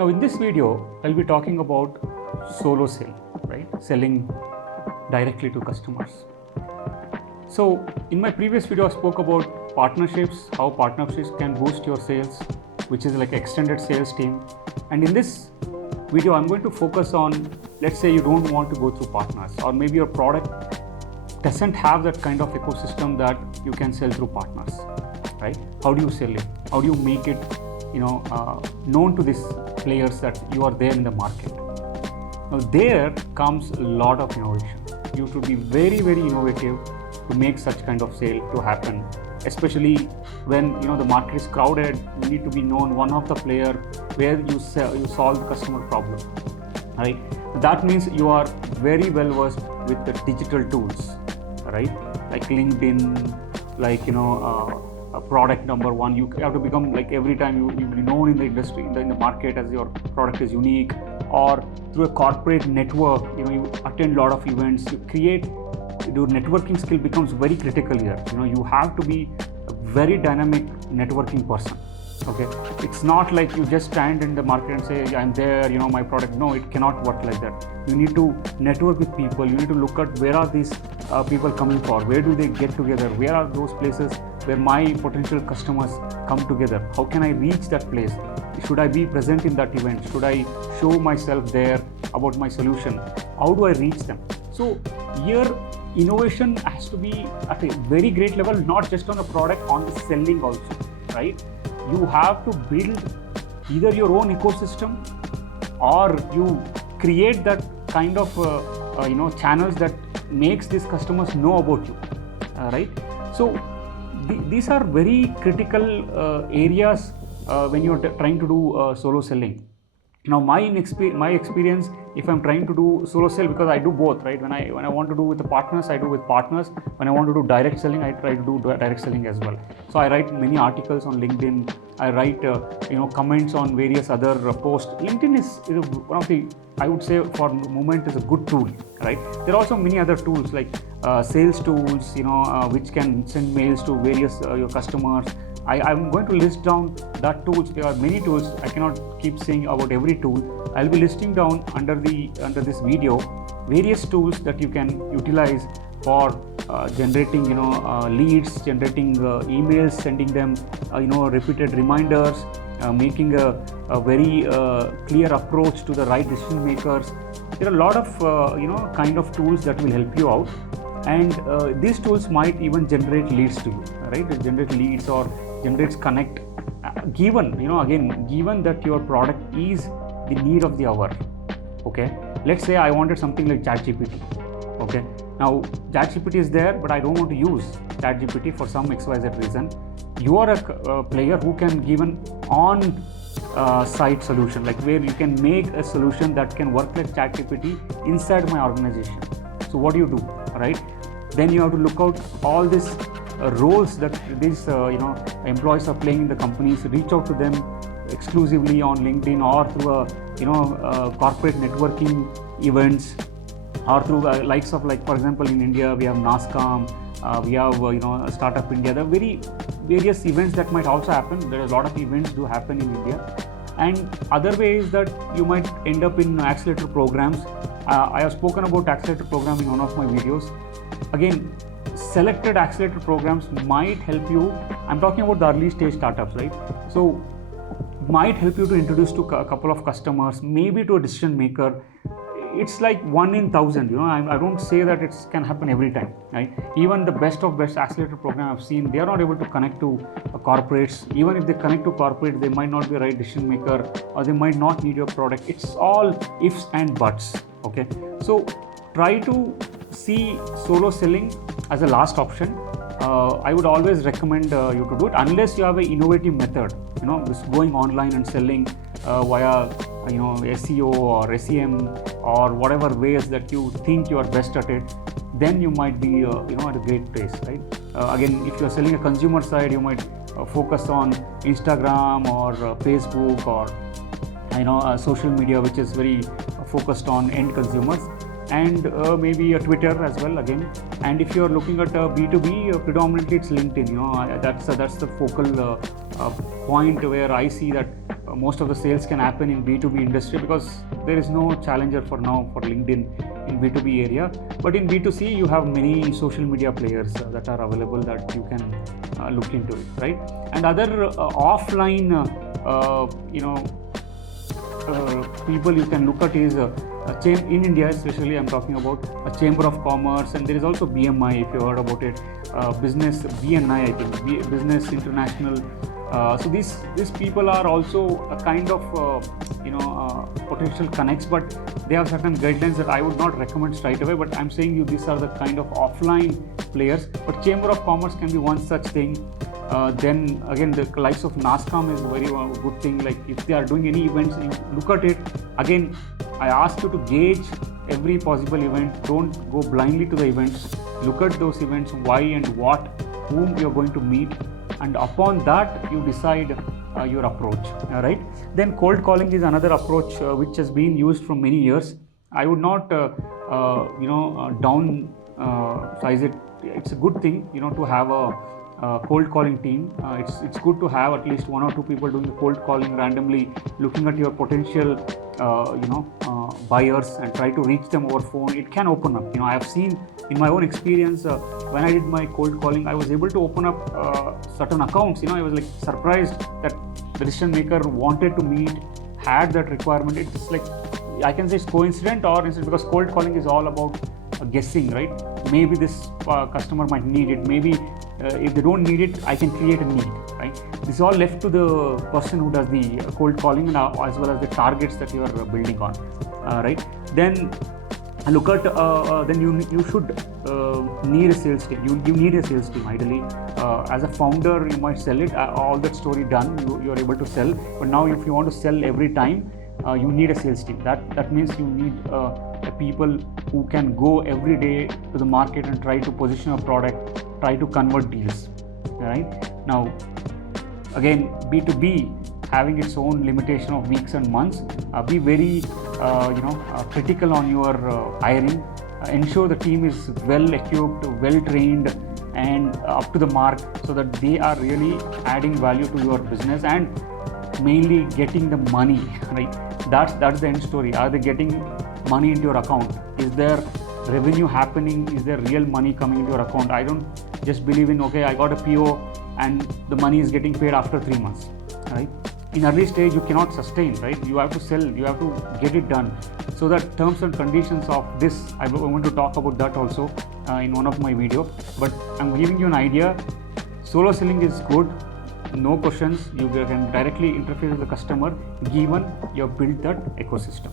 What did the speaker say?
Now in this video, I'll be talking about solo sale, right? Selling directly to customers. So in my previous video, I spoke about partnerships, how partnerships can boost your sales, which is like extended sales team. And in this video, I'm going to focus on, let's say you don't want to go through partners, or maybe your product doesn't have that kind of ecosystem that you can sell through partners, right? How do you sell it? How do you make it, known to these players that you are there in the market? Now there comes a lot of innovation. You should be very, very innovative to make such kind of sale to happen, especially when the market is crowded. You need to be known one of the player where you solve the customer problem, right? That means you are very well versed with the digital tools, right? Like LinkedIn, like a product number one. You have to become, like, every time you be known in the industry, in the market, as your product is unique, or through a corporate network. You attend a lot of events. You create, your networking skill becomes very critical here. You have to be a very dynamic networking person. Okay, it's not like you just stand in the market and say, I'm there, my product. No, it cannot work like that. You need to network with people. You need to look at where are these people coming for, where do they get together, where are those places where my potential customers come together. How can I reach that place? Should I be present in that event? Should I show myself there about my solution? How do I reach them? So here, innovation has to be at a very great level, not just on the product, on the selling also, right? You have to build either your own ecosystem, or you create that kind of channels that makes these customers know about you, right? So these are very critical areas when you're trying to do solo selling. Now my experience, if I'm trying to do solo sell, because I do both, right? When I want to do with the partners, I do with partners. When I want to do direct selling, I try to do direct selling as well. So I write many articles on LinkedIn. I write comments on various other posts. LinkedIn is one of the, I would say, for the moment, is a good tool, right? There are also many other tools like sales tools, which can send mails to various your customers. I'm going to list down that tools. There are many tools. I cannot keep saying about every tool. I'll be listing down under this video various tools that you can utilize for generating leads, generating emails, sending them repeated reminders, making a very clear approach to the right decision makers. There are a lot of kind of tools that will help you out, and these tools might even generate leads to you, right? Generate leads or generates connect, given that your product is the need of the hour. Okay, let's say I wanted something like ChatGPT. Okay, now ChatGPT is there, but I don't want to use ChatGPT for some XYZ reason. You are a player who can give an on site solution, like where you can make a solution that can work like ChatGPT inside my organization. So what do you do, right? Then you have to look out all these roles that these employees are playing in the companies. Reach out to them exclusively on LinkedIn, or through corporate networking events, or through likes of, like, for example, in India we have NASSCOM, we have Startup India. There are various events that might also happen. There are a lot of events do happen in India. And other way is that you might end up in accelerator programs. I have spoken about accelerator program in one of my videos. Again, selected accelerator programs might help you. I'm talking about the early stage startups, right? So might help you to introduce to a couple of customers, maybe to a decision maker. It's like 1 in 1,000. I don't say that it can happen every time, right? Even the best of best accelerator program I've seen, they are not able to connect to corporates. Even if they connect to corporates, they might not be a right decision maker, or they might not need your product. It's all ifs and buts. Okay, so try to see solo selling as a last option. I would always recommend you to do it, unless you have an innovative method, going online and selling via SEO or SEM or whatever ways that you think you are best at it. Then you might be at a great place, right? Again, if you are selling a consumer side, you might focus on Instagram or Facebook, or social media, which is very focused on end consumers. and maybe Twitter as well again. And if you're looking at B2B, predominantly it's LinkedIn. That's the focal point where I see that most of the sales can happen in B2B industry because there is no challenger for now for LinkedIn in B2B area. But in B2C, you have many social media players that are available that you can look into it, right? And other offline, people you can look at is in India, especially I'm talking about a Chamber of Commerce, and there is also BMI, if you heard about it, Business BNI, I think, Business International. So these people are also a kind of potential connects, but they have certain guidelines that I would not recommend straight away. But I'm saying these are the kind of offline players. But Chamber of Commerce can be one such thing. Then again, the likes of NASSCOM is very good thing. Like if they are doing any events, you look at it. Again, I ask you to gauge every possible event. Don't go blindly to the events. Look at those events, why and what, whom you are going to meet, and upon that you decide your approach. All right. Then cold calling is another approach which has been used for many years. I would not downsize it. It's a good thing, to have a cold calling team. It's good to have at least 1 or 2 people doing the cold calling randomly, looking at your potential buyers and try to reach them over phone. It can open up. I have seen in my own experience when I did my cold calling, I was able to open up certain accounts. I was like surprised that the decision maker wanted to meet, had that requirement. It's like, I can say it's coincident or instead, because cold calling is all about guessing, right? Maybe this customer might need it. Maybe if they don't need it, I can create a need, right? This is all left to the person who does the cold calling and as well as the targets that you are building on, right? Then look at then you should need a sales team. You need a sales team ideally. As a founder, you might sell it. All that story done, you are able to sell. But now, if you want to sell every time, you need a sales team. That means you need people who can go every day to the market and try to position a product, try to convert deals. All right. Now, again, B2B having its own limitation of weeks and months. Be very critical on your hiring. Ensure the team is well equipped, well trained, and up to the mark, so that they are really adding value to your business and mainly getting the money, right? That's the end story. Are they getting money into your account? Is there revenue happening? Is there real money coming into your account? I don't just believe in, okay, I got a PO and the money is getting paid after 3 months, right? In early stage, you cannot sustain, right? You have to sell, you have to get it done. So that terms and conditions of this, I want to talk about that also in one of my videos. But I'm giving you an idea. Solo selling is good. No questions. You can directly interface with the customer given you have built that ecosystem.